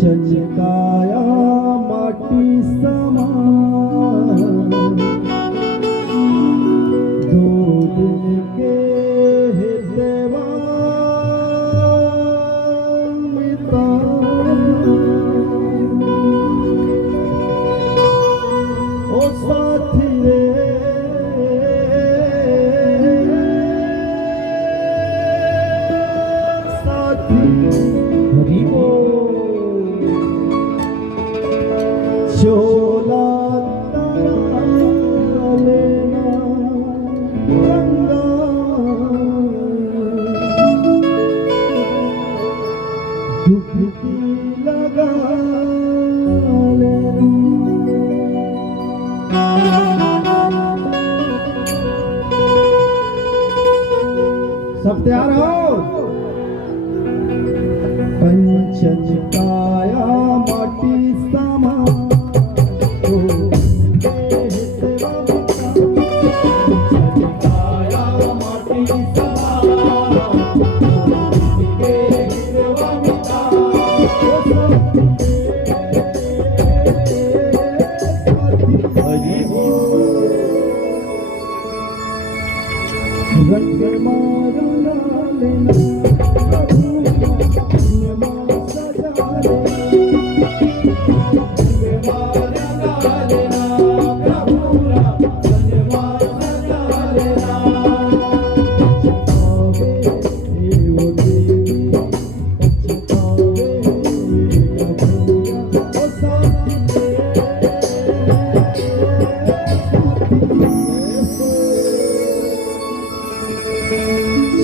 चंचकाया माटी समान, दो दिन के हितवा मिता, ओ साथी रे साथी हरि बोल। चोला तारा लेना गंगा, डुबकी लगा लेना। सब तैयार हो? कंचन काया माटी समान, दो हितवा मिता, कंचन काया माटी समान, दो हितवा मिता, हरि बोल। रंग मारंगा लेना प्रभु सजा लेना, प्रभु सजा लेना। पछतावे वो देवी, पछतावे कबूरा, ओ साथी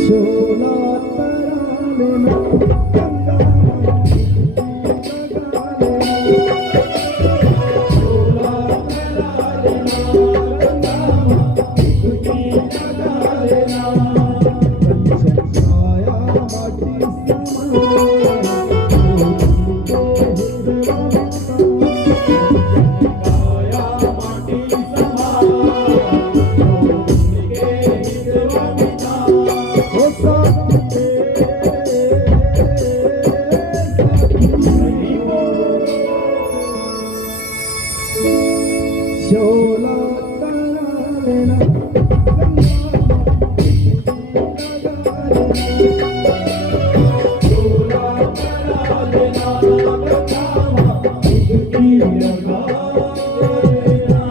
चोला तारा लेना गंगा, चोला तारा लेना गंगा, डुबकी लगा लेना। कंचन काया माटी समान, दो हितवा मिता, कंचन काया माटी समान, दो हितवा मिता, ओ साथी हरि बोल। चोला तारा लेना गंगा, चोला तारा लेना गंगा, डुबकी लगा लेना।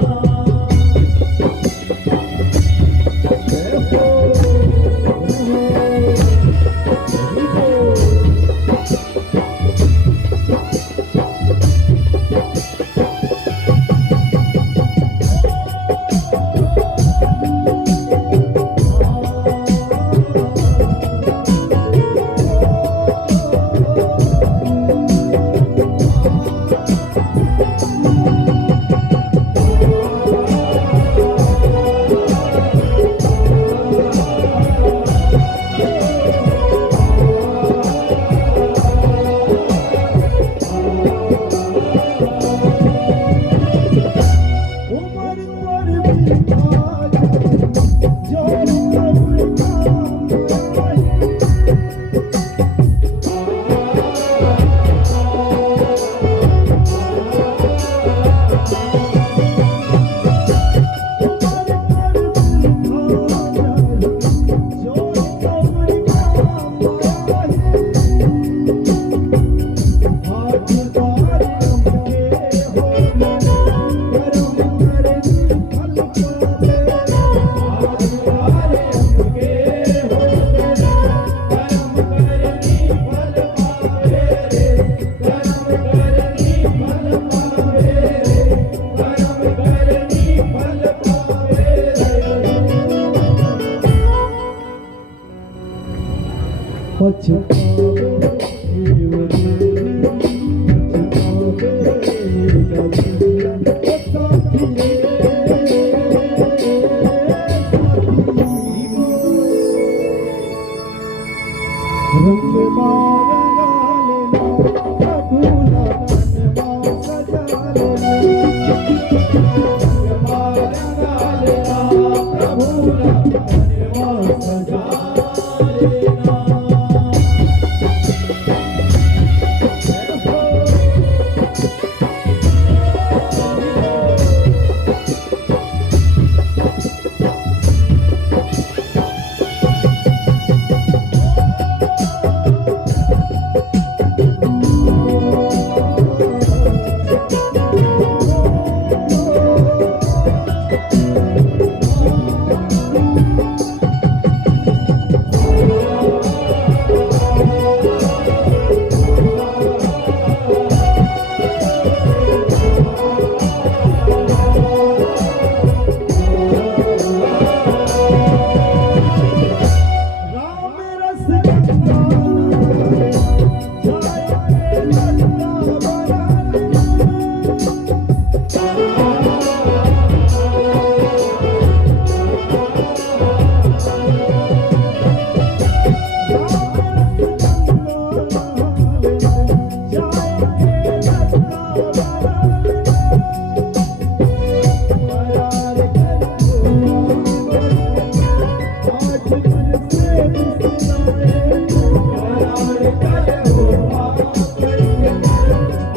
करार कर हो माफ करिए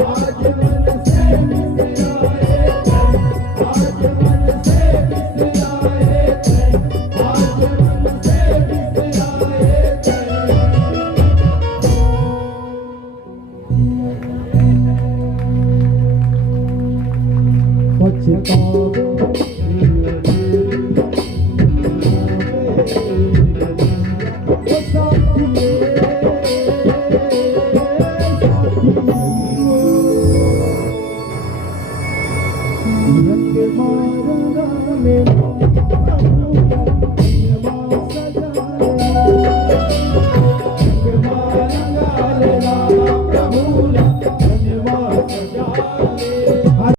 आज मन से बिसराए आज मन से बिसराए आज मन से बिसराए पछतावे रंग मारगा मेरा प्रभु धन्यवाद सजाए रंग मारगा लेना प्रभु धन्यवाद सजाए